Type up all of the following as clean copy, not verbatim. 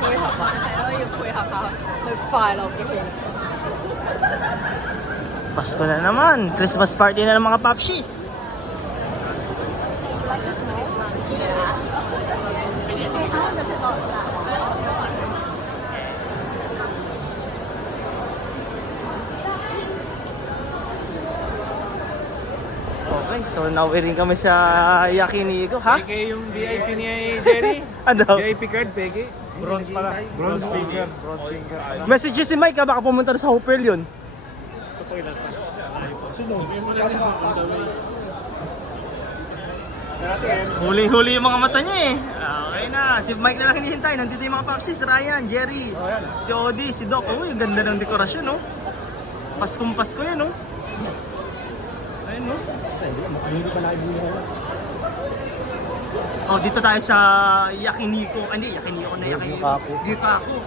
配合啊，係咯，要配合下去快樂嘅氣氛。 Pasko na naman. Christmas party na ng mga Popshies. Okay, so nauwi rin kami sa Yakiniku, ha? Peke yung VIP ni Jerry. Ano? VIP card, peke. Bronze pala. Bronze finger. Bronze finger. Message si Mike, ha? Baka pumunta na sa Hopel yun. Sa toilet pa. Huli-huli yung mga mata niya eh. Okay na, si Mike na lang hinihintay. Nandito yung mga Popshies, Ryan, Jerry, si Odi, si Doc. Oh, yung ganda ng dekorasyon, no? Paskong Pasko yan, no? Ayun, no? Oh, dito tayo sa Yakiniku. Hindi, Yakiniku na Yakiniku. Gyukaku.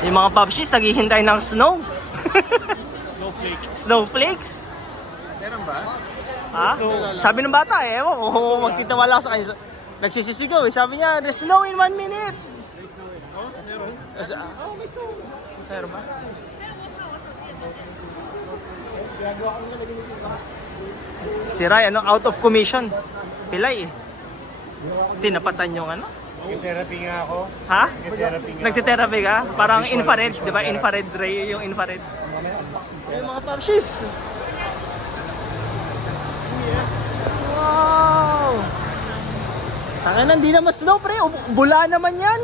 Yung mga Popshies naghihintay ng snow. Snowflakes. Meron ba? Ha? Sabi ng bata eh, ewan ko, magtitiwala ako sa kanya. Nagsisisigaw eh, sabi niya, there's snow in 1 minute. Oh, meron. Oh, may snow. Meron ba? Si Ryan, ano, out of commission. Pilay eh. Tinapatan yung ano? Nag-therapy nga ako. Ha? Nag-therapy nga. Nagtitherapy ka? Parang infrared, di ba? Infrared ray, yung infrared. Yung mga Popshies. Wow! Tangan, hindi naman snow, pre. Bula naman yan.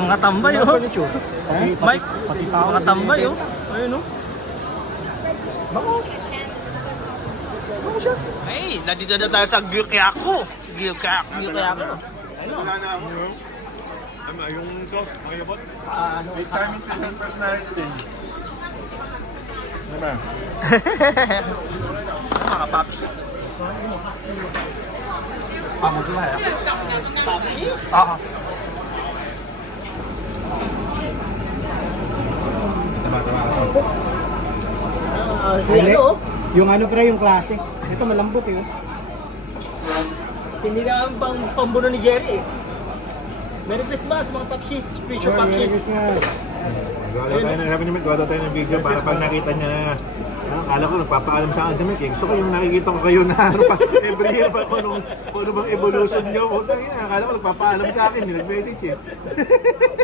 Mga tambay, oh. Mike, mga tambay, oh. Ayun, oh. Bako siya. Hey, nandito na tayo sa Gyukaku. Gyukaku. Ano? Wala na ako. Ano, yung sauce, makikabot? May charming personality din. Ano ba? Mga Popshies. Popshies? Oo. Yung ano pre, yung klase. Ito malambot eh. Hindi na ang pambuno ni Jerry eh. Merry Christmas mga Popshies, future Popshies. Gawa tayo ng video para pag nakita niya na akala ko nagpapaalam sa akin si Mike. Gusto ko yung nakikita ko kayo na every year pa kung ano bang evolution nyo. Akala ko nagpapaalam sa akin, hindi nag-message eh.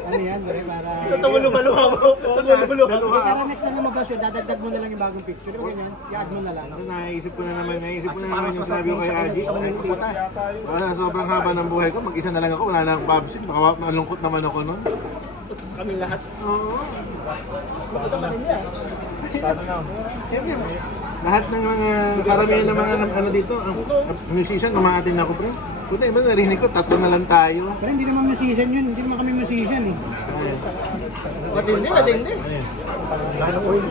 Ano yan, pre, para... Tumulong-maluha mo. Tumulong-maluha mo. Para next na lumabas yun, dadagdag mo na lang yung bagong picture. Di ba ganyan? I-add mo na lang. Naisip ko na naman yung sabi ko kay Adi. Wala, sobrang haba ng buhay ko. Mag-isa na lang ako, wala na akong babsit. Malungkot naman ako nun. Kami lahat. Oo. Lahat ng mga karamihan ng mga ano dito, ang musician, umaatin ako pre. Puta, iba narinig ko, tatlo na lang tayo. Pero hindi naman musician yun, hindi naman kami musician eh. Matindi. Ilang oil,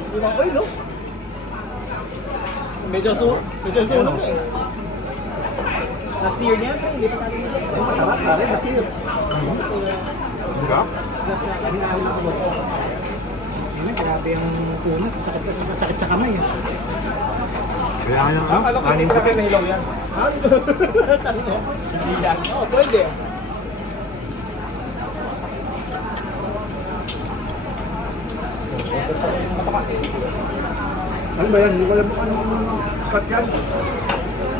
no? Medyo sunog eh. Last year niya, hindi pa tayo nito. Masarap pare, masir. Diba? Grabe ang punot, sakit sa kamay. Kailangan ng kanin sa na hilaw yan. Hindi yan. Oo, pwede. Ano ba yan? Hindi ko alam kung anong cut yan.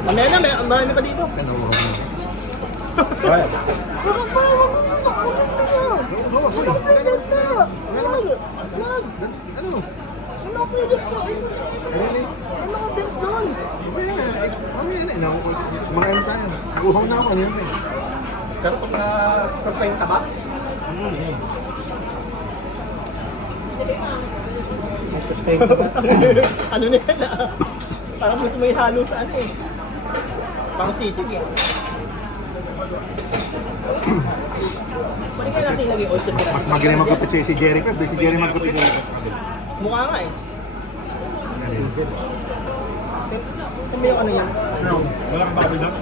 Mamaya na, ang marami pa dito. Ano? Ano? na ako kanina eh. Pero pag yung taba, tapos pa yung taba. Ano na yan ah? Parang gusto mo ihalo sa ano eh. Parang sisig eh. Pwede kaya natin ilagay oyster Mas sauce. magaling magkapit si Jerry Crab. Si Jerry magkapit. Mukha nga eh. Saan ba yung ano yan? Wala kang baboy doon?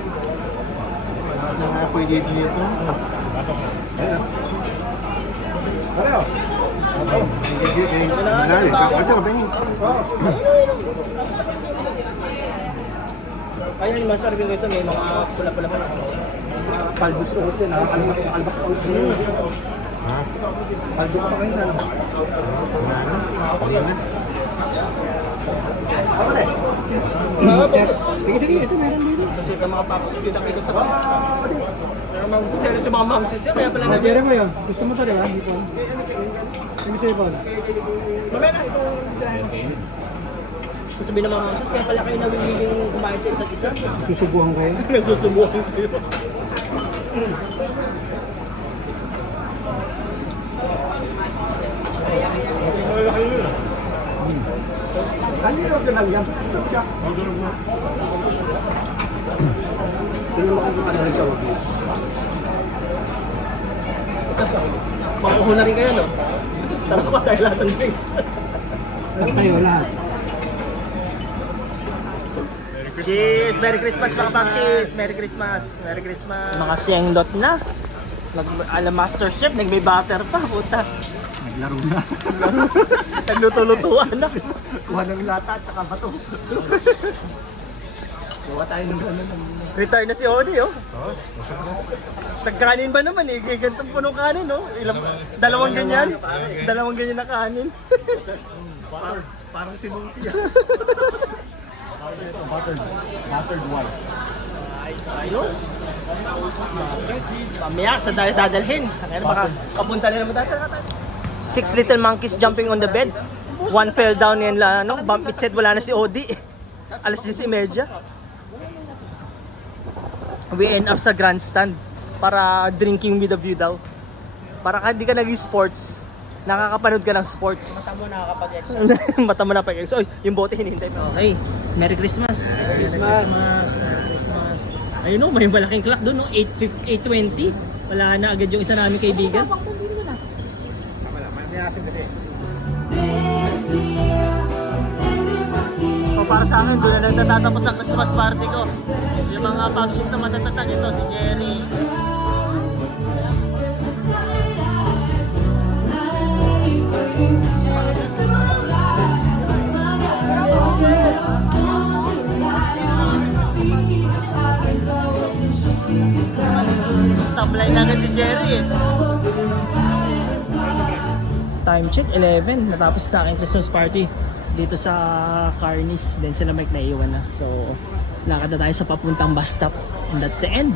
Mga pwede dito. Pareho. Malali. Kacha ka ba yun? Kaya yung masarap yung ito, may mga pula-pula pa. Palbos ko ulit yun, albas ko ulit yun. Ha? Paldo ko pa kayo na. Kanina. Sige, ito meron dito. Kasi yung mga papsis kita dito sa kanya. Pero mag-series yung mga mamsis yun, kaya pala Jerry mo yun. Gusto mo ito, di ba? Dito. Sige sa'yo, Paul. mamaya na itong sasabihin ng mga mamsis, kaya pala kayo nawiwiling kumain sa isa't isa. Susubuhan kayo. Nagsusubukan kayo. Kanina ko lang yan. Tingnan mo kung ano rin siya, wag mo. Makuho na rin kayo, no? Sarap pa tayo lahat ng drinks. Tayo lahat. Cheers! Merry Christmas mga baksis! Merry Christmas! Merry Christmas! Mga siyengdot na. Alam Master Chef, nagmay butter pa, puta. Naglaro na. Nagluto-lutuan na. Kuha ng lata at saka bato. Kuha tayo ng ano. Retire na si Odi, oh. Nagkanin ba naman eh? Gantong punong kanin, no? Dalawang ganyan. Dalawang ganyan na kanin. Parang si Luffy. Buttered white. Ayos. Mamaya sa dadalhin. Kaya baka papunta na naman tayo sa katan. 6 little monkeys jumping on the bed. One fell down yan lang, ano? Bump it said wala na si Odi. Alas 10:30. We end up sa grandstand para drinking with the view daw. Para ka di ka naging sports, nakakapanood ka ng sports. Mata mo nakakapag-exercise. Mata mo na pag-exo. Oy, yung bote hinihintay mo. Okay. Merry Christmas. Merry Christmas. Merry Christmas. Ayun oh, may malaking clock doon, no? 8:20. Wala na agad yung isa namin kaibigan. May asin kasi. So para sa akin, doon na lang natatapos ang Christmas party ko. Yung mga pubshies na matatatag, ito si Jerry. Top line na si Jerry eh. Time check, 11. Natapos sa akin Christmas party dito sa Carnies. Then sila Mike naiiwan na. So, lakad na tayo sa papuntang bus stop. And that's the end.